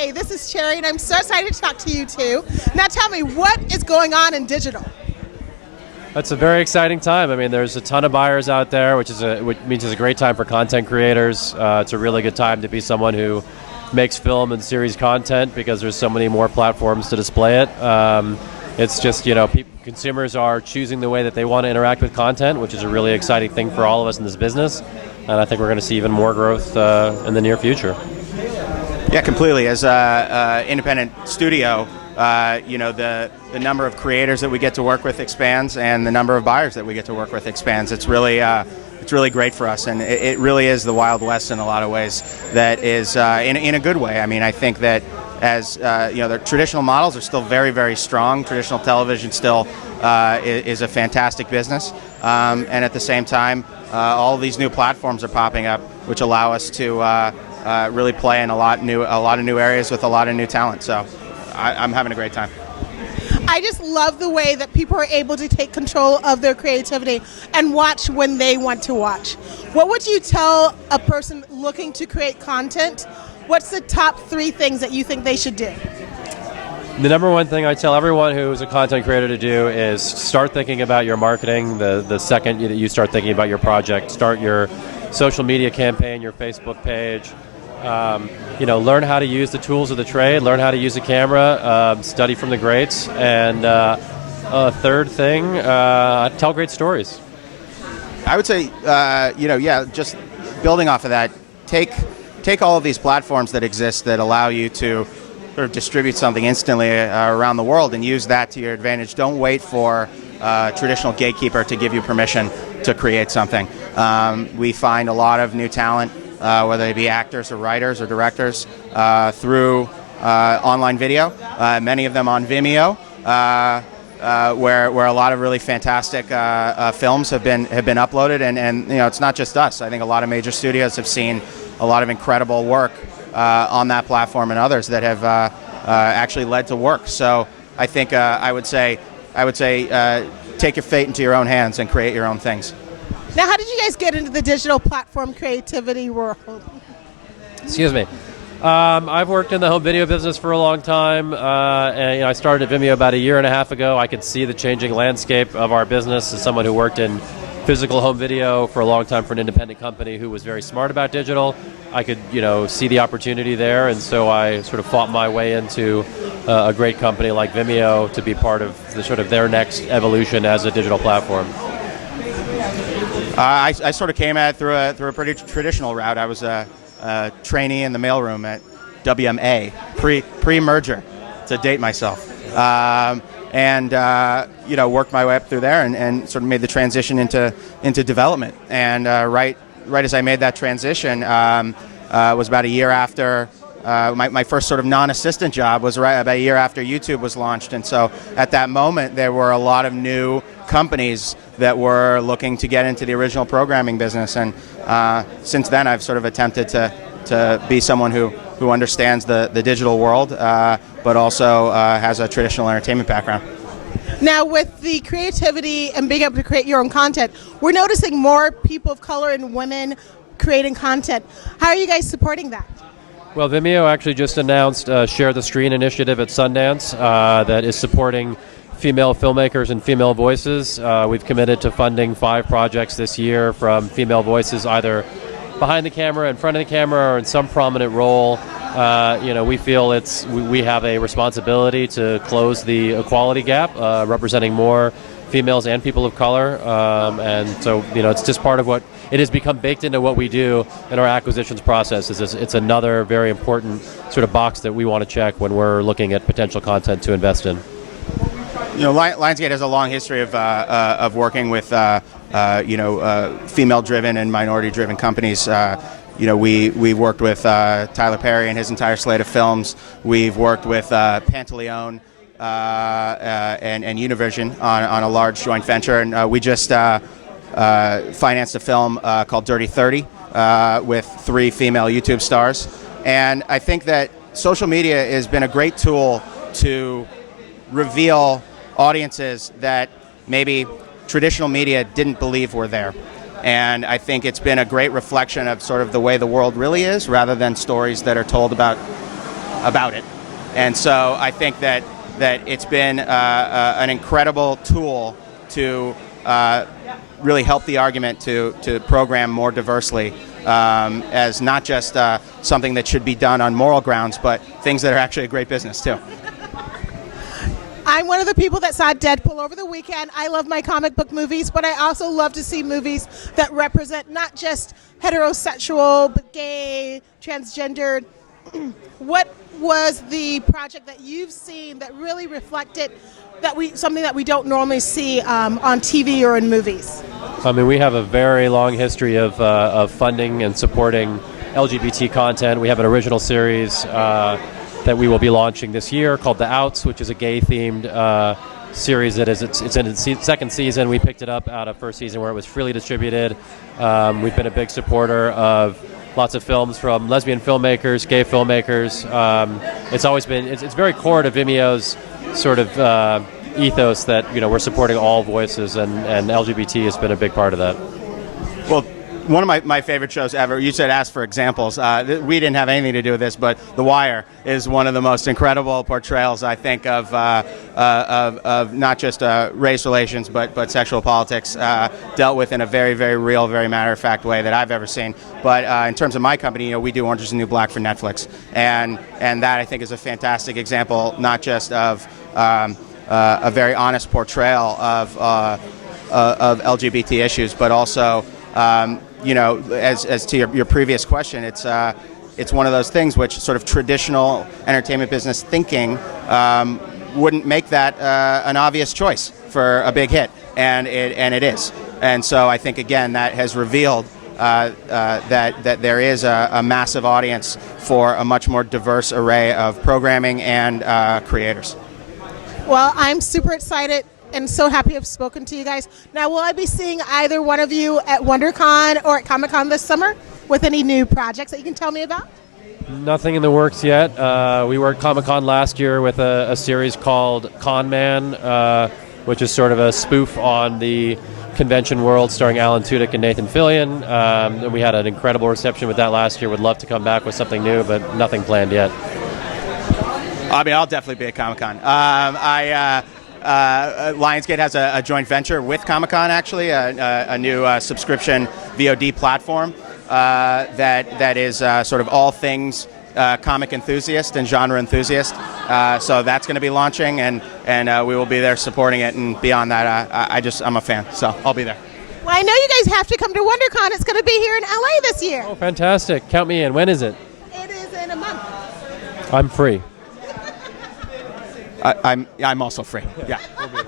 Hi, this is Cherry, and I'm so excited to talk to you two. Now tell me, what is going on in digital? That's a very exciting time. I mean, there's a ton of buyers out there, which means it's a great time for content creators. It's a really good time to be someone who makes film and series content because there's so many more platforms to display it. It's just, consumers are choosing the way that they want to interact with content, which is a really exciting thing for all of us in this business. And I think we're going to see even more growth in the near future. Yeah, completely. As an independent studio, the number of creators that we get to work with expands, and the number of buyers that we get to work with expands. It's really great for us, and it really is the Wild West in a lot of ways. That is in a good way. I mean, I think that as the traditional models are still very, very strong. Traditional television still is a fantastic business, and at the same time, all of these new platforms are popping up, which allow us to really play in a lot of new areas with a lot of new talent. So I'm having a great time. I just love the way that people are able to take control of their creativity and watch when they want to watch. What would you tell a person looking to create content? What's the top 3 things that you think they should do? The number one thing I tell everyone who's a content creator to do is start thinking about your marketing. The second that you start thinking about your project, start your social media campaign, your Facebook page. Learn how to use the tools of the trade, learn how to use a camera, study from the greats, and third thing, tell great stories. I would say, just building off of that, take all of these platforms that exist that allow you to sort of distribute something instantly around the world and use that to your advantage. Don't wait for a traditional gatekeeper to give you permission to create something. We find a lot of new talent, whether they be actors or writers or directors, through online video, many of them on Vimeo, where a lot of really fantastic films have been uploaded, and it's not just us. I think a lot of major studios have seen a lot of incredible work on that platform and others that have actually led to work. So I think I would say take your fate into your own hands and create your own things. Now, how did you guys get into the digital platform creativity world? Excuse me. I've worked in the home video business for a long time, and I started at Vimeo about 1.5 years ago. I could see the changing landscape of our business as someone who worked in physical home video for a long time for an independent company who was very smart about digital. I could, see the opportunity there, and so I sort of fought my way into a great company like Vimeo to be part of the sort of their next evolution as a digital platform. I sort of came at it through a pretty traditional route. I was a trainee in the mailroom at WMA, pre-merger, to date myself. And worked my way up through there and sort of made the transition into development. And right as I made that transition, was about 1 year after my first sort of non-assistant job was right about 1 year after YouTube was launched. And so at that moment, there were a lot of new companies that were looking to get into the original programming business. And since then, I've sort of attempted to be someone who understands the digital world, but also has a traditional entertainment background. Now, with the creativity and being able to create your own content, we're noticing more people of color and women creating content. How are you guys supporting that? Well, Vimeo actually just announced a Share the Screen initiative at Sundance that is supporting female filmmakers and female voices. We've committed to funding 5 projects this year from female voices, either behind the camera, in front of the camera, or in some prominent role. We feel we have a responsibility to close the equality gap, representing more females and people of color, and so it's just part of what it has become baked into what we do in our acquisitions process. It's another very important sort of box that we want to check when we're looking at potential content to invest in. Lionsgate has a long history of working with female-driven and minority-driven companies. We've worked with Tyler Perry and his entire slate of films. We've worked with Pantaleon and Univision on a large joint venture, and we just financed a film called Dirty 30 with 3 female YouTube stars. And I think that social media has been a great tool to reveal audiences that maybe traditional media didn't believe were there. And I think it's been a great reflection of sort of the way the world really is, rather than stories that are told about about it. And so I think that it's been an incredible tool to really help the argument to program more diversely, as not just something that should be done on moral grounds, but things that are actually a great business too. I'm one of the people that saw Deadpool over the weekend. I love my comic book movies, but I also love to see movies that represent not just heterosexual, but gay, transgendered. What was the project that you've seen that really reflected something that we don't normally see on TV or in movies? I mean, we have a very long history of funding and supporting LGBT content. We have an original series that we will be launching this year called The Outs, which is a gay-themed series that it's in its second season. We picked it up out of first season where it was freely distributed. We've been a big supporter of lots of films from lesbian filmmakers, gay filmmakers. It's always been, it's very core to Vimeo's sort of ethos that, we're supporting all voices, and LGBT has been a big part of that. Well, one of my favorite shows ever, you said ask for examples. We didn't have anything to do with this, but The Wire is one of the most incredible portrayals, I think, of not just race relations, but sexual politics, dealt with in a very, very real, very matter-of-fact way that I've ever seen. But in terms of my company, we do Orange is the New Black for Netflix. And that, I think, is a fantastic example, not just of a very honest portrayal of LGBT issues, but also as to your previous question, it's one of those things which sort of traditional entertainment business thinking wouldn't make that an obvious choice for a big hit, and it is. And so I think, again, that has revealed that there is a massive audience for a much more diverse array of programming and creators. Well, I'm super excited and so happy I've spoken to you guys. Now, will I be seeing either one of you at WonderCon or at Comic-Con this summer with any new projects that you can tell me about? Nothing in the works yet. We were at Comic-Con last year with a series called Con Man, which is sort of a spoof on the convention world starring Alan Tudyk and Nathan Fillion. And we had an incredible reception with that last year. Would love to come back with something new, but nothing planned yet. I mean, I'll definitely be at Comic-Con. Lionsgate has a joint venture with Comic-Con, actually, a new subscription VOD platform that is sort of all things comic enthusiast and genre enthusiast. So that's going to be launching, and we will be there supporting it. And beyond that, I'm a fan, so I'll be there. Well, I know you guys have to come to WonderCon. It's going to be here in LA this year. Oh, fantastic. Count me in. When is it? It is in a month. I'm free. I'm also free. Yeah. We'll be there.